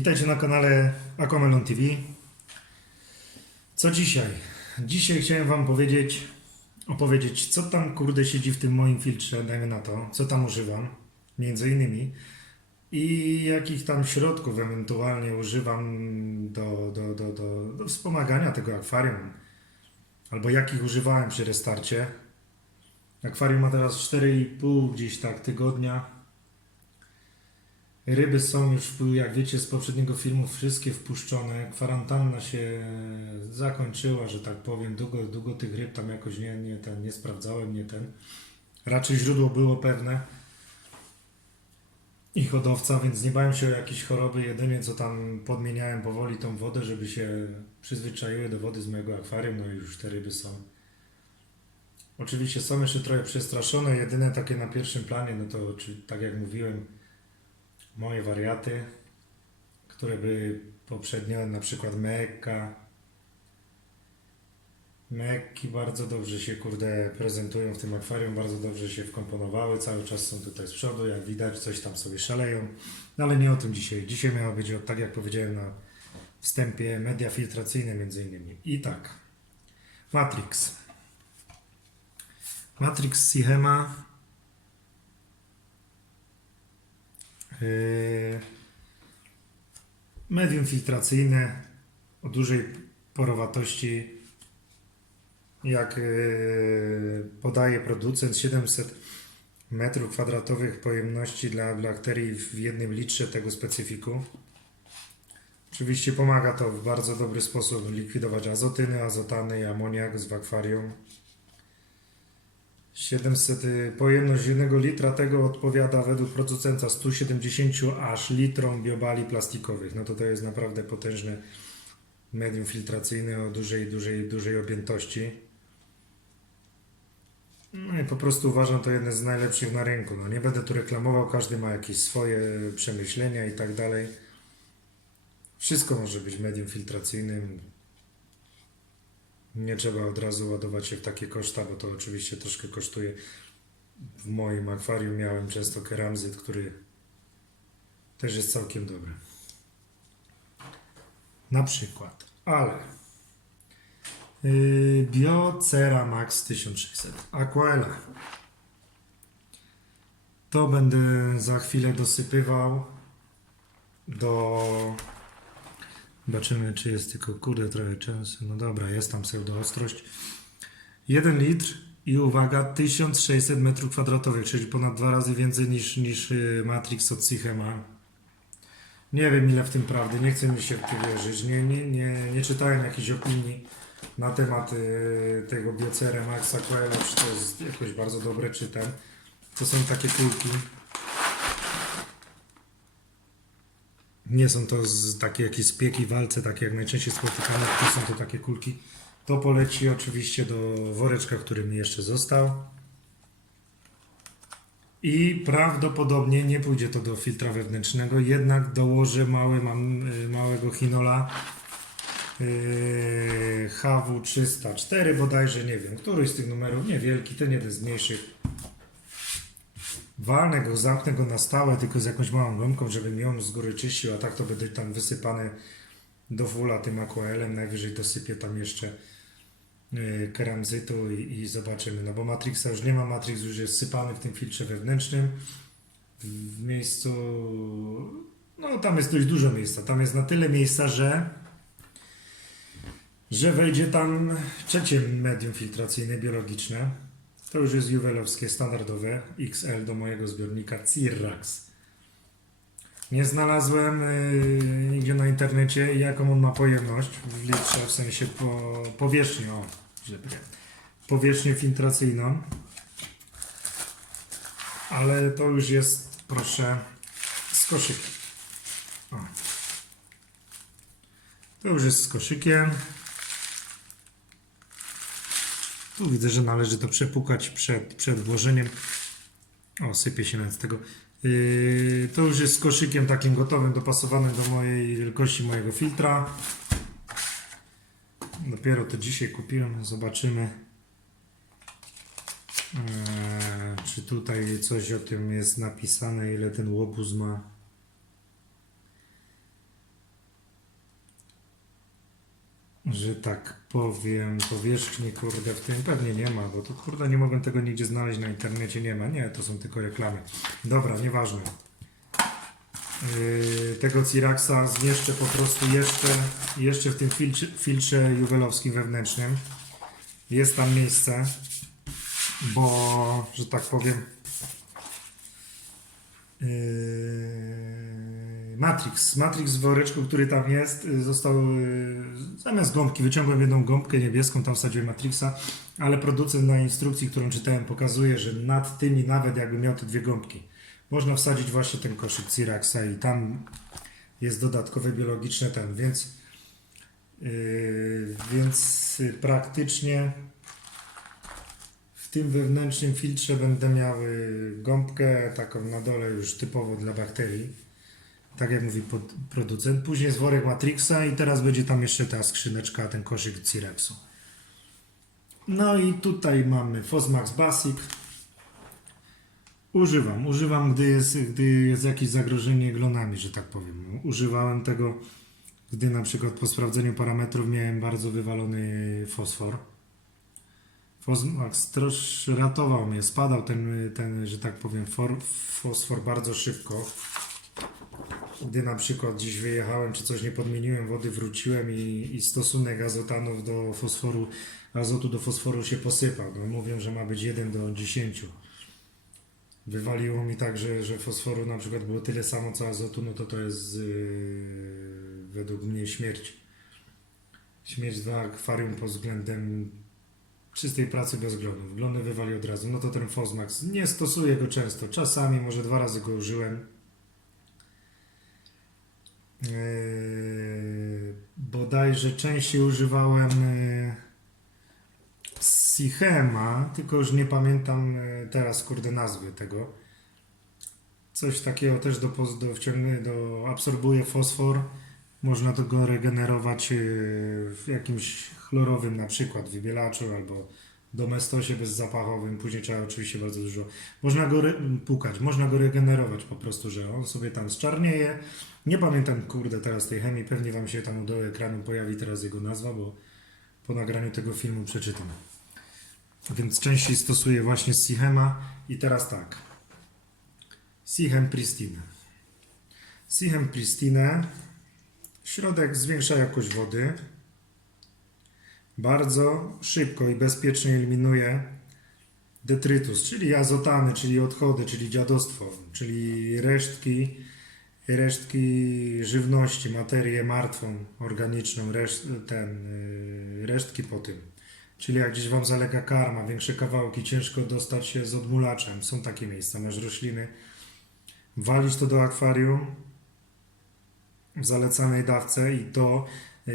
Witajcie na kanale Aquamelon TV. Co dzisiaj? Dzisiaj chciałem wam powiedzieć, opowiedzieć, co tam kurde siedzi w tym moim filtrze, dajmy na to, co tam używam, między innymi i jakich tam środków ewentualnie używam do, do, do, do, do wspomagania tego akwarium, albo jakich używałem przy restarcie. Akwarium ma teraz 4,5 gdzieś tak tygodnia. Ryby są już, jak wiecie, z poprzedniego filmu wszystkie wpuszczone. Kwarantanna się zakończyła, że tak powiem. Długo, długo tych ryb tam jakoś nie, nie, ten, nie sprawdzałem, nie ten. Raczej źródło było pewne i hodowca, więc nie bałem się o jakieś choroby. Jedynie co tam podmieniałem powoli tą wodę, żeby się przyzwyczaiły do wody z mojego akwarium. No i już te ryby są. Oczywiście są jeszcze trochę przestraszone. Jedyne takie na pierwszym planie, no to czy, tak jak mówiłem, moje wariaty, które by poprzednio, na przykład Mekka. Mekki bardzo dobrze się, kurde, prezentują w tym akwarium, bardzo dobrze się wkomponowały, cały czas są tutaj z przodu, jak widać, coś tam sobie szaleją, no ale nie o tym dzisiaj. Dzisiaj miało być, tak jak powiedziałem na wstępie, media filtracyjne między innymi. I tak, Matrix. Matrix Sihema Medium filtracyjne o dużej porowatości, jak yy, podaje producent, 700 metrów kwadratowych pojemności dla bakterii w jednym litrze tego specyfiku. Oczywiście pomaga to w bardzo dobry sposób likwidować azotyny, azotany i amoniak z akwarium. 700, y, pojemność 1 litra tego odpowiada według producenta 170 aż litrom biobali plastikowych. No to to jest naprawdę potężne medium filtracyjne o dużej, dużej, dużej objętości. No i po prostu uważam to jedne z najlepszych na rynku. No nie będę tu reklamował, każdy ma jakieś swoje przemyślenia i tak dalej. Wszystko może być medium filtracyjnym. Nie trzeba od razu ładować się w takie koszta, bo to oczywiście troszkę kosztuje. W moim akwarium miałem często keramzyt, który też jest całkiem dobry. Na przykład, ale yy, Biocera Max 1600 Aquela. To będę za chwilę dosypywał do Zobaczymy, czy jest tylko kurde trochę często. No dobra, jest tam pseudoostrość. 1 litr i uwaga, 1600 m2, czyli ponad dwa razy więcej niż, niż y, Matrix od Sichema. Nie wiem ile w tym prawdy, nie chcę mi się w to wierzyć. Nie, nie, nie, nie czytałem jakichś opinii na temat y, tego Biocera Max Aquela, czy to jest jakoś bardzo dobre, czy ten. To są takie kulki. Nie są to z, takie jakieś spieki, walce, takie jak najczęściej spotykane, są to takie kulki. To poleci oczywiście do woreczka, który mi jeszcze został. I prawdopodobnie nie pójdzie to do filtra wewnętrznego, jednak dołożę mały, mam, y, małego chinola yy, HW304 bodajże, nie wiem, któryś z tych numerów, niewielki, ten jeden z mniejszych. Walnę go, zamknę go na stałe, tylko z jakąś małą gąbką, żeby mi on z góry czyścił, a tak to będę tam wysypany do fula tym aquaelem, najwyżej dosypię tam jeszcze yy, keramzytu i, i zobaczymy, no bo Matrixa już nie ma, Matrix już jest sypany w tym filtrze wewnętrznym, w miejscu, no tam jest dość dużo miejsca, tam jest na tyle miejsca, że że wejdzie tam trzecie medium filtracyjne biologiczne, to już jest juwelowskie, standardowe, XL do mojego zbiornika Cirrax. Nie znalazłem yy, nigdzie na internecie, jaką on ma pojemność w litrze, w sensie po powierzchnię, o, źle powierzchnię filtracyjną. Ale to już jest, proszę, z koszykiem. O. To już jest z koszykiem. Tu widzę, że należy to przepukać przed, przed włożeniem. O, sypie się nawet tego. Yy, to już jest z koszykiem takim gotowym, dopasowanym do mojej wielkości mojego filtra. Dopiero to dzisiaj kupiłem. Zobaczymy, yy, czy tutaj coś o tym jest napisane, ile ten łobuz ma że tak powiem, powierzchni, kurde, w tym pewnie nie ma, bo to kurde nie mogłem tego nigdzie znaleźć na internecie, nie ma, nie, to są tylko reklamy. Dobra, nieważne. Yy, tego Ciraxa zmieszczę po prostu jeszcze, jeszcze w tym filtrze, filtrze juwelowskim wewnętrznym. Jest tam miejsce, bo, że tak powiem, Yy, Matrix. Matrix w woreczku, który tam jest, yy, został yy, zamiast gąbki, wyciągłem jedną gąbkę niebieską, tam wsadziłem Matrixa, ale producent na instrukcji, którą czytałem, pokazuje, że nad tymi, nawet jakby miał te dwie gąbki, można wsadzić właśnie ten koszyk Ciraxa i tam jest dodatkowe biologiczne ten, więc yy, więc praktycznie w tym wewnętrznym filtrze będę miał y, gąbkę taką na dole już typowo dla bakterii. Tak jak mówi producent. Później jest worek Matrixa i teraz będzie tam jeszcze ta skrzyneczka, ten koszyk Cirexu. No i tutaj mamy Fosmax Basic. Używam, używam, gdy jest, gdy jest jakieś zagrożenie glonami, że tak powiem. Używałem tego, gdy na przykład po sprawdzeniu parametrów miałem bardzo wywalony fosfor. Fosmax troszkę ratował mnie, spadał ten, ten że tak powiem, for, fosfor bardzo szybko. Gdy na przykład gdzieś wyjechałem, czy coś nie podmieniłem wody, wróciłem i, i stosunek azotanów do fosforu, azotu do fosforu się posypał. No, mówią, że ma być 1 do 10. Wywaliło mi tak, że, że fosforu na przykład było tyle samo co azotu, no to to jest yy, według mnie śmierć. Śmierć dla akwarium pod względem czystej pracy bez glonów. Glony wywali od razu. No to ten Fosmax. Nie stosuję go często. Czasami, może dwa razy go użyłem. Yy, bodajże częściej używałem yy, Sichema, tylko już nie pamiętam yy, teraz kurde nazwy tego. Coś takiego też do, do do absorbuje fosfor. Można to go regenerować w jakimś chlorowym na przykład wybielaczu albo domestosie bezzapachowym. Później trzeba oczywiście bardzo dużo. Można go pukać, można go regenerować po prostu, że on sobie tam zczarnieje. Nie pamiętam kurde teraz tej chemii, pewnie wam się tam dołu ekranu pojawi teraz jego nazwa, bo po nagraniu tego filmu przeczytam. Więc częściej stosuję właśnie Sichema i teraz tak. Sichem Pristine. Sichem Pristine. Środek zwiększa jakość wody. Bardzo szybko i bezpiecznie eliminuje detrytus, czyli azotany, czyli odchody, czyli dziadostwo, czyli resztki, resztki żywności, materię martwą, organiczną, reszt, ten, y, resztki po tym. Czyli jak gdzieś Wam zalega karma, większe kawałki, ciężko dostać się z odmulaczem. Są takie miejsca, masz rośliny. Walisz to do akwarium w zalecanej dawce i to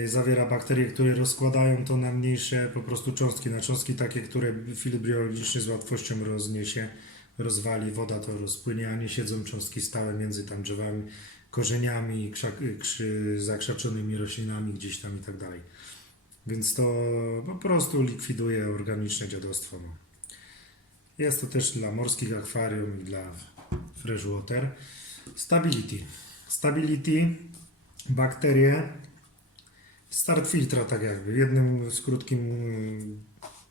zawiera bakterie, które rozkładają to na mniejsze po prostu cząstki, na cząstki takie, które filtr biologiczny z łatwością rozniesie, rozwali, woda to rozpłynie, a nie siedzą cząstki stałe między tam drzewami, korzeniami, krzak, y, krzy, zakrzaczonymi roślinami gdzieś tam i tak dalej. Więc to po prostu likwiduje organiczne dziadostwo. No. Jest to też dla morskich akwarium i dla freshwater. Stability. Stability, bakterie, start filtra tak jakby. Jednym z krótkim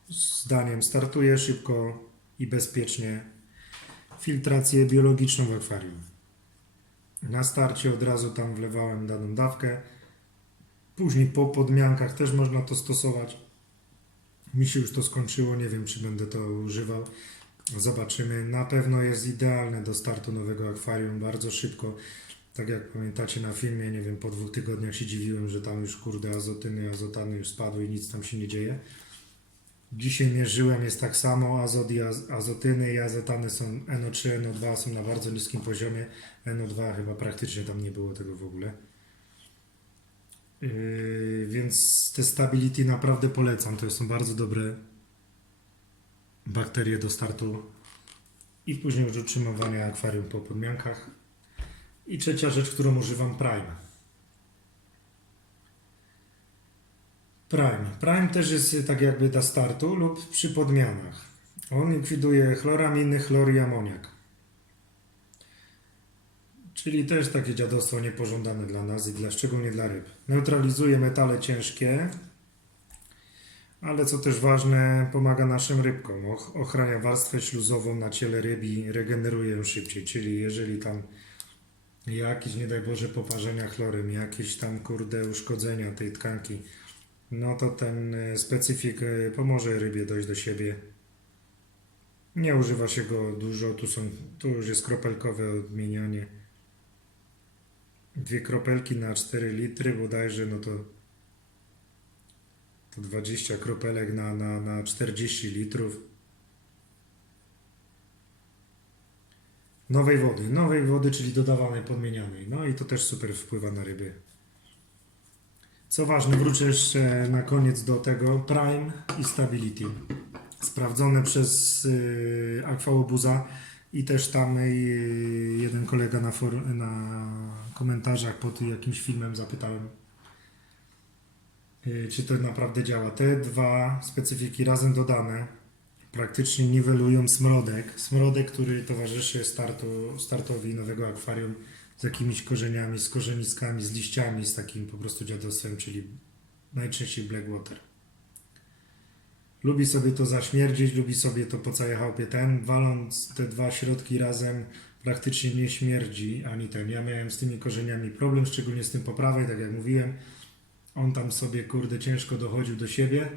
zdaniem startuje szybko i bezpiecznie filtrację biologiczną w akwarium. Na starcie od razu tam wlewałem daną dawkę. Później po podmiankach też można to stosować. Mi się już to skończyło, nie wiem czy będę to używał. Zobaczymy. Na pewno jest idealne do startu nowego akwarium bardzo szybko. Tak jak pamiętacie na filmie, nie wiem, po dwóch tygodniach się dziwiłem, że tam już kurde azotyny, azotany już spadły i nic tam się nie dzieje. Dzisiaj mierzyłem, jest tak samo, azot i az, azotyny i azotany są NO3, NO2 są na bardzo niskim poziomie. NO2 chyba praktycznie tam nie było tego w ogóle. Yy, więc te Stability naprawdę polecam. To są bardzo dobre bakterie do startu i później już utrzymywania akwarium po podmiankach. I trzecia rzecz, którą używam, Prime. Prime. Prime też jest tak jakby do startu lub przy podmianach. On likwiduje chloraminy, chlor i amoniak. Czyli też takie dziadostwo niepożądane dla nas i dla, szczególnie dla ryb. Neutralizuje metale ciężkie Ale co też ważne, pomaga naszym rybkom. Och- Ochrania warstwę śluzową na ciele ryb i regeneruje ją szybciej. Czyli jeżeli tam jakieś, nie daj Boże, poparzenia chlorem, jakieś tam, kurde, uszkodzenia tej tkanki, no to ten e, specyfik e, pomoże rybie dojść do siebie. Nie używa się go dużo, tu, są, tu już jest kropelkowe odmienianie. Dwie kropelki na 4 litry bodajże, no to, to 20 kropelek na, na, na 40 litrów. Nowej wody, nowej wody, czyli dodawanej, podmienianej. No i to też super wpływa na ryby. Co ważne, wrócę jeszcze na koniec do tego Prime i Stability. Sprawdzone przez yy, i też tam yy, jeden kolega na, for, na komentarzach pod jakimś filmem zapytałem, yy, czy to naprawdę działa. Te dwa specyfiki razem dodane praktycznie niwelują smrodek. Smrodek, który towarzyszy startu, startowi nowego akwarium z jakimiś korzeniami, z korzeniskami, z liściami, z takim po prostu dziadostwem, czyli najczęściej blackwater. Lubi sobie to zaśmierdzić, lubi sobie to po całej chałupie ten, waląc te dwa środki razem praktycznie nie śmierdzi ani ten. Ja miałem z tymi korzeniami problem, szczególnie z tym po prawej, tak jak mówiłem. On tam sobie, kurde, ciężko dochodził do siebie,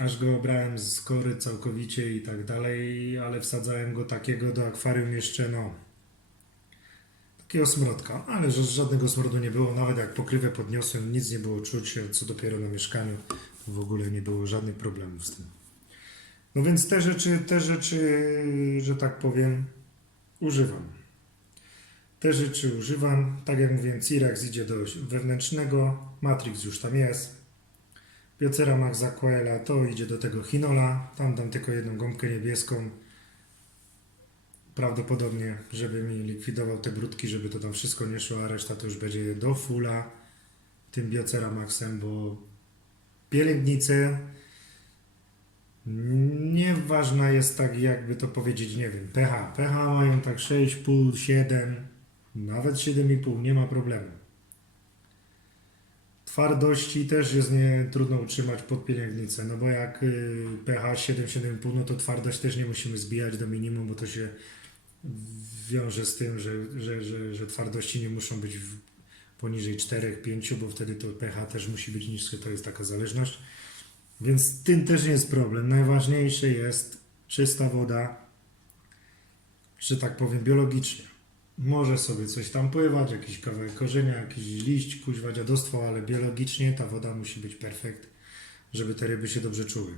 aż go obrałem z kory całkowicie i tak dalej, ale wsadzałem go takiego do akwarium jeszcze, no, takiego smrodka, ale żadnego smrodu nie było, nawet jak pokrywę podniosłem, nic nie było czuć, co dopiero na mieszkaniu, w ogóle nie było żadnych problemów z tym. No więc te rzeczy, te rzeczy, że tak powiem, używam. Te rzeczy używam, tak jak mówiłem, Cirax idzie do wewnętrznego, Matrix już tam jest, Biocera Max Aquaela to idzie do tego Hinola, tam dam tylko jedną gąbkę niebieską, prawdopodobnie, żeby mi likwidował te brudki, żeby to tam wszystko nie szło, a reszta to już będzie do fulla tym Biocera Maxem, bo pielęgnice nieważna jest tak, jakby to powiedzieć, nie wiem, pH. pH mają tak 6,5, 7, nawet 7,5, nie ma problemu. Twardości też jest nie trudno utrzymać pod pielęgnicę, no bo jak y, pH 7, 7,5, no to twardość też nie musimy zbijać do minimum, bo to się wiąże z tym, że, że, że, że twardości nie muszą być poniżej 4, 5, bo wtedy to pH też musi być niskie, to jest taka zależność. Więc tym też nie jest problem. Najważniejsze jest czysta woda, że tak powiem, biologicznie. Może sobie coś tam pływać, jakiś kawałek korzenia, jakiś liść, kuźwa dziadostwo, ale biologicznie ta woda musi być perfekt, żeby te ryby się dobrze czuły.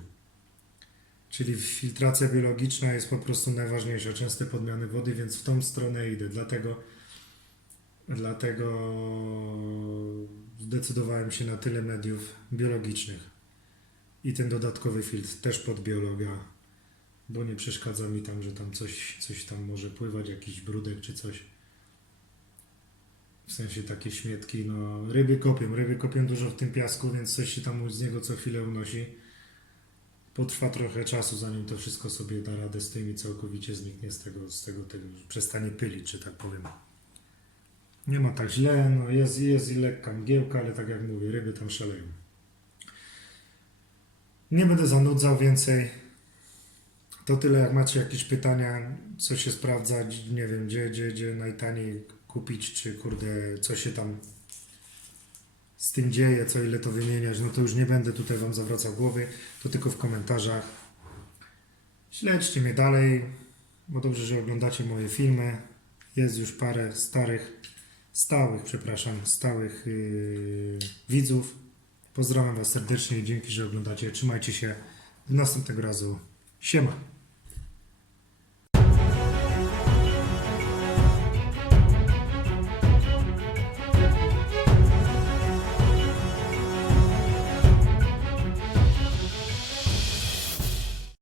Czyli filtracja biologiczna jest po prostu najważniejsza, częste podmiany wody, więc w tą stronę idę. Dlatego, dlatego zdecydowałem się na tyle mediów biologicznych. I ten dodatkowy filtr też pod biologa, bo nie przeszkadza mi tam, że tam coś, coś tam może pływać, jakiś brudek czy coś. W sensie takie śmietki, no ryby kopią, ryby kopią dużo w tym piasku, więc coś się tam z niego co chwilę unosi. Potrwa trochę czasu, zanim to wszystko sobie da radę z tym i całkowicie zniknie z tego, z tego, tego przestanie pylić, czy tak powiem. Nie ma tak źle, no jest, jest i lekka mgiełka, ale tak jak mówię, ryby tam szaleją. Nie będę zanudzał więcej. To tyle, jak macie jakieś pytania, co się sprawdza, nie wiem, gdzie, gdzie, gdzie najtaniej kupić, czy kurde, co się tam z tym dzieje, co ile to wymieniać, no to już nie będę tutaj Wam zawracał głowy, to tylko w komentarzach. Śledźcie mnie dalej, bo dobrze, że oglądacie moje filmy. Jest już parę starych, stałych, przepraszam, stałych yy, widzów. Pozdrawiam Was serdecznie i dzięki, że oglądacie. Trzymajcie się. Do następnego razu. Siema.